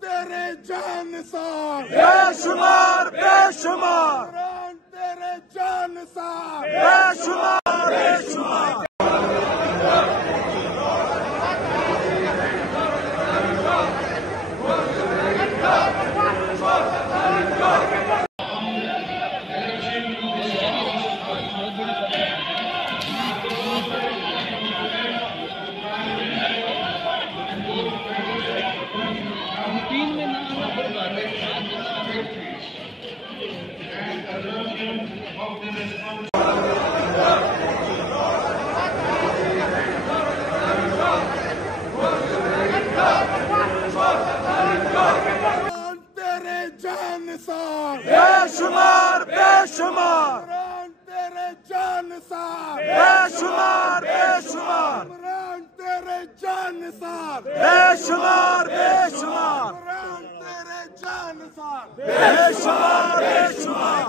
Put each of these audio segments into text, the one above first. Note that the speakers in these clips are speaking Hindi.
तेरे जानसार बेशुमार बेशुमार तेरे जानसार बेशुमार बेशुमार तेरे जानसार बेशुमार बेशुमार तेरे जानसार बेशुमार बेशुमार तेरे जानसार बेशुमार बेशुमार तेरे जानसार बेशुमार बेशुमार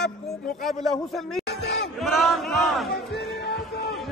आपको मुकाबला हुसैन इमरान खान वज़ीर-ए-आज़म